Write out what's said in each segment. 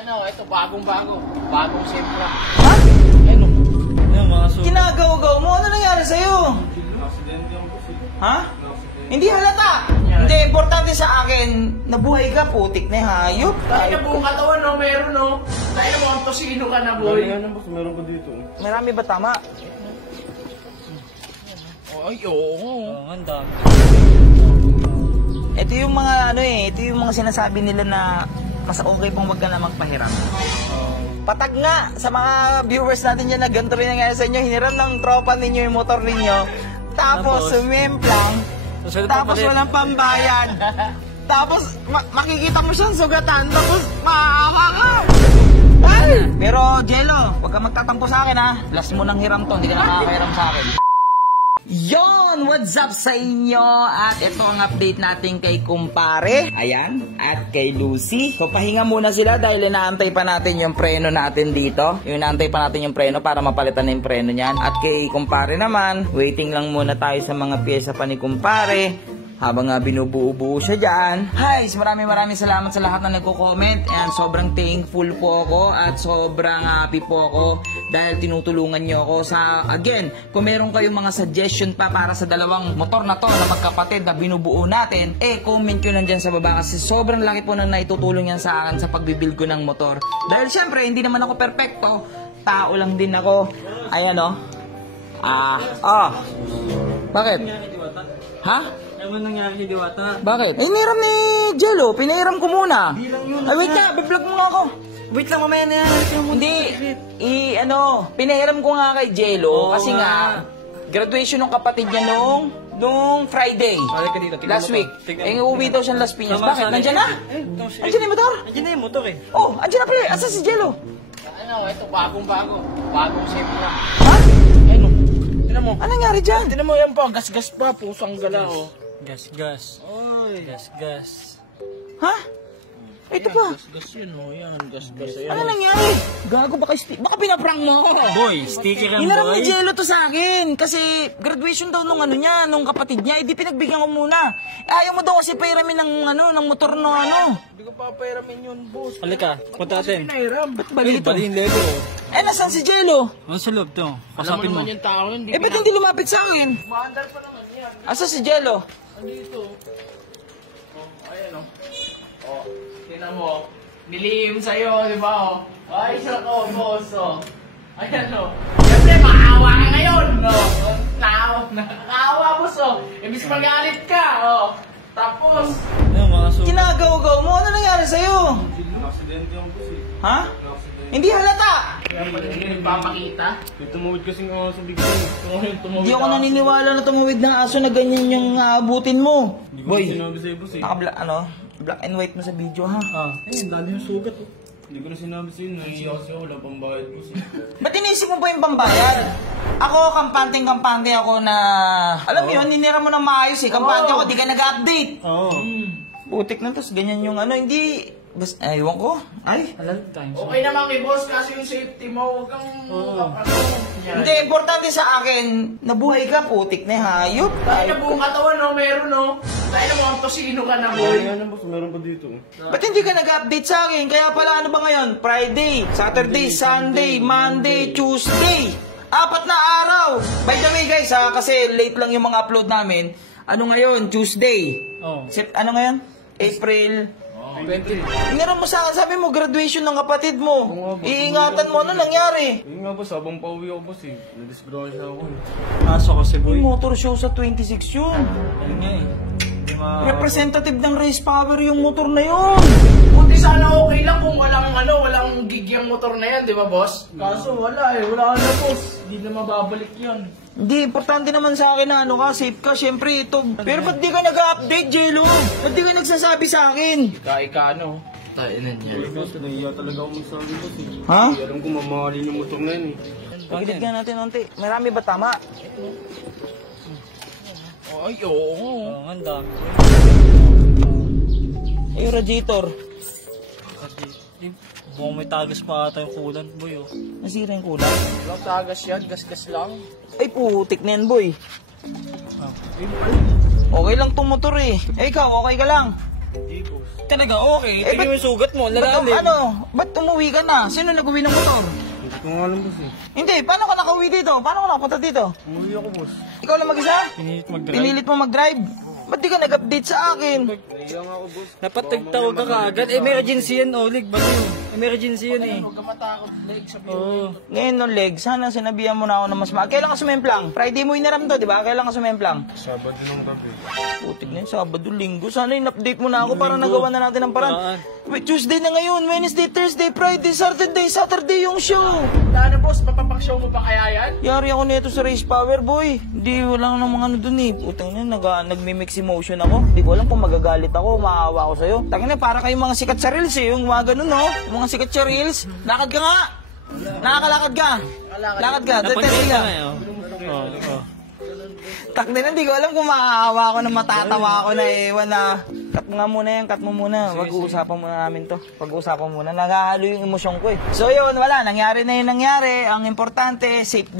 Ano, ito bagong-bago. Bagong Sempra. Ha? Ano? Ayun, mga sugat. Kinagaw-gaw mo? Ano nangyari sa'yo? Aksidente ako kasi. Ha? Hindi halata. Hindi, importante sa akin, nabuhay ka, putik na hayop. Tayo na buong katawan, no? Meron, no? Tayo na mukhang tosino ka na, boy. Ano boss, meron ko dito. Marami ba tama? Ay, oo. Oo, ang dami. Ito yung mga ito yung mga sinasabi nila na mas okay pang wag ka na magpahiram. Patag nga sa mga viewers natin dyan na ganito rin nangyari sa inyo, hiniram ng tropa ninyo yung motor ninyo, tapos sumimplang, tapos walang pambayad, tapos makikita mo siyang sugatan, tapos maawa ka. Pero Jello, wag ka magtatampo sa akin ha, last mo nang hiram to, hindi ka nakakahiram sa akin. Yon! What's up sa inyo? At ito ang update natin kay kumpare. Ayan. At kay Lucy. So, pahinga muna sila dahil inaantay pa natin yung preno natin dito. Inaantay pa natin yung preno para mapalitan na yung preno niyan. At kay kumpare naman, waiting lang muna tayo sa mga pyesa pa ni kumpare. Habang binubuo-buo siya dyan. Guys, maraming salamat sa lahat na nagko-comment. And sobrang thankful po ako at sobrang happy po ako dahil tinutulungan nyo ako sa, again, kung meron kayong mga suggestion pa para sa dalawang motor na to na magkapatid na binubuo natin, comment nyo nandyan sa baba kasi sobrang laki po nang naitutulong yan sa akin sa pagbibuild ko ng motor. Dahil syempre, hindi naman ako perfecto. Tao lang din ako. Ayan o. Bakit? Ha? Ano nangyari kay Diwata? Bakit? Hiniram ni Jello. Pinahiram ko muna. Bilang yun. Ay, wait na. Biblog mo nga ako. Wait lang, mamaya na yan. Hindi. Pinahiram ko nga kay Jello. Kasi nga, graduation ng kapatid niya nung Friday. Balik ka dito. Last week. Uuwi daw siya ng Las Piñas. Bakit? Nandiyan na? Nandiyan na yung motor? Nandiyan na yung motor eh. Oh, nandiyan na pa. Asa si Jello? Ano, ito bagong-bago. Bagong Sempra. Ha? Ano? Tinan mo. Ano nangyari dyan? Tinan mo yan pa. Gas-gas pa. Pusang gala, oh. Gas. Oy. Gas. Ha? Ito pa. Gas-gas yun, oh. Yan, gas-gas. Ano nangyari? Gago, baka pinaprank mo ako. Boy, sticker ang Hinaram ni boy. Jello to sa akin kasi graduation daw nung nung kapatid niya, di pinagbigyan ko muna. Ayaw mo daw kasi pairamin ng motor Hindi ko papayaramin yun, boss. Halika, punta natin. Pinahiram. Ba't ba dito? Bali yung level oh. Nasaan si Jello? Ano sa loob to? Alam mo Kasapin mo. naman yung tao yun. Ba't hindi lumapit sa akin? Maandar pa naman yan. Asa si Jello? Andito. Ayan, oh. Oh, tinan mo. Nilihim sa'yo, di ba, oh? Ay, siya ko, boss, oh. Ayan, oh. Siyempre, maawa ka ngayon, oh. Nakakaawa, boss, oh. Ibig magalit ka, oh. Tapos, Ayun, mga sugat. Kinagaw-gaw mo? Ano nangyari sa'yo? Aksidente ako kasi. Ha? Hindi halata. kaya pala hindi nagpapakita. Tumawid kasi nga sa bigyan. Hindi ako naniniwala na tumawid ng aso na ganyan yung aabutin mo. Hindi ko Boy, sinabi sa'yo, boss eh. black and white mo sa video, ha? Ayun, dali yung sugat eh. Hindi ko na sinabi sa'yo, naiiyak kasi ako, wala pang bayad ko sa'yo. Ba't inisip mo ba yung pambayad? Ako, kampanteng-kampante ako na... Alam mo yun, ninira mo ng maayos eh. Kampante ako, di ka nag-update. Oo. Butik na, tapos ganyan yung hindi... Basta, ewan ko. Ay. Okay naman kay boss kasi yung safety mo, huwag kang Hindi, importante sa akin, nabuhay ka, putik na hayop. tayo na buong katawan, no? Meron, no? Tayo na mukhang tosino ka na, boy. Ano boss, meron pa dito. Ba't hindi ka nag-update sa akin? Kaya pala ano ba ngayon? Friday, Saturday, Sunday, Monday, Tuesday. 4 na araw. By the way guys ha, kasi late lang yung mga upload namin. Ano ngayon? Tuesday. Oo. Ano ngayon? April. 20. Tingnan mo sa akin, sabi mo graduation ng kapatid mo. Iingatan mo, ano nangyari? Yun nga boss, habang pauwi ako boss eh. Nadisgrasya ako eh. Aso kasi boy. Yung motor show sa 26 yun. Yun nga eh. Representative ng race power yung motor na yun. Buti sana okay lang kung walang gig yung motor na yan, di ba, boss? Kaso wala na, boss. Hindi na mababalik yan. Hindi, importante naman sa akin na safe ka, syempre ito. Pero ba't di ka nag-update, Jello? Ba't di ka nagsasabi sa akin? Ika, ano? Tayo na niya. Boy boss, nahiya talaga ako magsabi boss eh. Ha? Hindi alam ko mamahalin yung motor na yun eh. Pagkit nga natin, onti. Marami ba tama? Ay, oo. Oo, ang dami. Ay, yung radiator. Buong may tagas pa ata yung kulan boy oh. Nasira yung kulay. Walang tagas yan, gas-gas lang. Ay, putik na yan, boy. Okay lang tong motor eh. Eh, ikaw, okay ka lang? Hindi, boss. Talaga, okay. Eh, Tingnan mo yung sugat mo, Ba't, lalalim. ba't umuwi ka na? Sino nag-uwi ng motor? Hindi ko nga alam, boss eh. Hindi, paano ka nakauwi dito? Paano ka nakapunta dito? Umuwi ako, boss. Ikaw lang mag-isa? Pinilit mag-drive. Pinilit mo mag-drive? Ba't di ka nag-update sa akin? Kaya nga ako, boss. Dapat tagtawag ka kaagad. Emergency yan, Olig. Ba't yun? Emergency yun eh. Huwag ka matakot, Leg. Sabi Oo. Ngayon no, Leg, sana sinabihan mo na ako na mas Kailan ka sumemplang? Friday mo inaram to, di ba? Kailan ka sumemplang? Sabado ng gabi. Putik na yun, Sabado, Linggo. Sana in-update mo na ako para nagawa na natin ang paraan. Wait, Tuesday na ngayon, Wednesday, Thursday, Friday, Saturday yung show. na, boss, papapakshow mo ba kaya yan? Yari ako nito sa Race Power, boy. Hindi, wala nang mga ano dun eh. Putang na, nagmi-mix emotion ako. Hindi ko alam kung magagalit ako, maawa ako sa'yo. Tangina, para kayong mga sikat sa Reels eh. Yung mga ganun, no? Yung mga sikat sa Reels. Lakad ka nga! Nakakalakad ka! Lakad ka, Napansin ka. ka ngayon. Oo. Takina, hindi ko alam kung maawa ako na matatawa ako na ewan na. Cut mo nga muna yan, cut mo muna. Pag-uusapan muna namin to. Pag-uusapan muna. Naghahalo yung emosyon ko eh. So yun, wala. Nangyari na yung nangyari. Ang importante, safe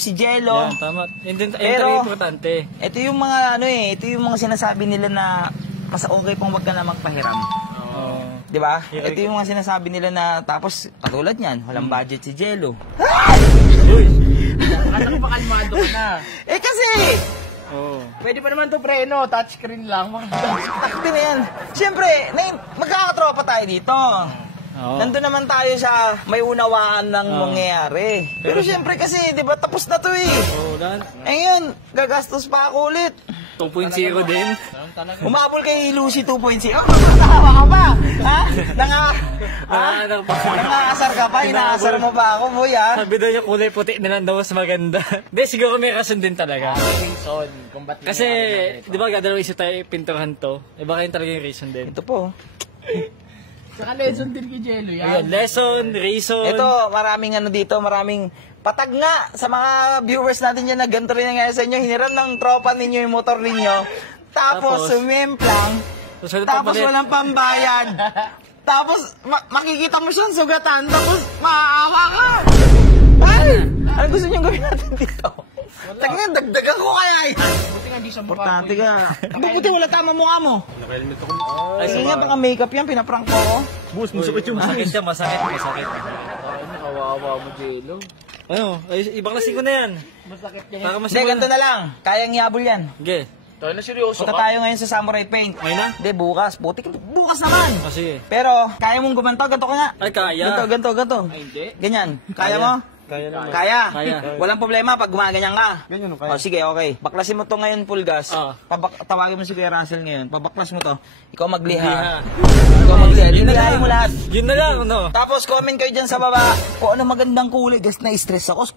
si Jello. Yan, tama. Yun din, yun Pero, talaga importante. Ito yung mga ano eh, ito yung mga sinasabi nila na mas okay pang wag ka na magpahiram. Oo. 'Di ba? Ito yung mga sinasabi nila na tapos katulad niyan, walang budget si Jello. Alam mo ba kalmado ka na? Eh kasi, Oo. Pwede pa naman to preno, touchscreen lang. takti na yan. Siyempre, magkakatropa tayo dito. Oo. Nandun naman tayo sa may unawaan ng mangyayari. Pero siyempre kasi, 'di ba, tapos na 'to eh. Oo, dan. Eh ngayon, gagastos pa ako ulit. 2.0 din. Umabol kay Lucy 2.0. Oh, matawa ka ba? Ha? Nangaasar ka pa? Inaasar mo pa ako, boy, ha? Sabi daw yung kulay puti na lang daw mas maganda. Hindi, siguro may rason din talaga. Reason, kung ba't Kasi, di ba gadalaw isa tayo pinturan to? Eh baka yun talaga yung reason din. Ito po. Saka lesson din kay Jello yan. Ayun, lesson, reason. Ito, maraming ano dito, maraming patag nga sa mga viewers natin dyan na ganito rin nangyari sa inyo. Hiniram ng tropa ninyo yung motor ninyo. Tapos, sumemplang. Tapos walang pambayad. Tapos, makikita mo siyang sugatan. Tapos, maaawa ka. Ay! Ano gusto niyong gawin natin dito? Tagnan, dagdagan ko kaya eh. Buti nga di siya mukha. Importante ka. Buti wala tama mukha mo. Naka-helmet ako. Ay, Sige nga, baka makeup yan, pinaprank ko ako. Boss, masakit yung Masakit siya, masakit. Ay, nakawawa mo, Jello. Ano, ay, ibang klase ko na yan. Masakit niya. Para mas Hindi, ganito na lang. Kayang iabol yan. Sige. Tayo na seryoso Punta ka. tayo ngayon sa Samurai Paint. Ngayon na? Hindi, bukas. Bukas naman. O sige. Pero, kaya mong gumanto? Ganto ka nga. Ay, kaya. Ganto. Ay, hindi. Ganyan. Kaya mo? Kaya naman. Kaya. Kaya. Walang problema pag gumaganyan ka. Ganyan, O kaya. sige, okay. Baklasin mo to ngayon, full gas. Ah. Tawagin mo si Kuya Russell ngayon. Pabaklas mo to. Ikaw magliha. Liha. Ikaw magliha. Yun na Lilihain lang. mo lahat. Yun na lang, ano? Tapos comment kayo dyan sa baba kung ano magandang kulay. Guys, na-stress ako.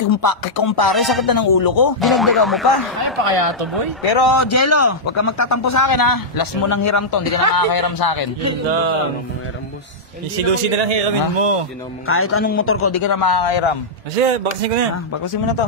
Kumpare, sakit na ng ulo ko. Dinagdagan mo pa. Ay, pa kaya to, boy? Pero, Jello, huwag ka magtatampo sa akin ha. Last mo nang hiram to. Hindi ka na makakahiram sa akin. Yun lang. Ano mga eram, boss? Isilusi na lang hiramin mo. Hindi na ako mga Kahit anong motor ko, di ka na makakahiram. Kasi, bakasin ko na yan. Baklasin mo na to.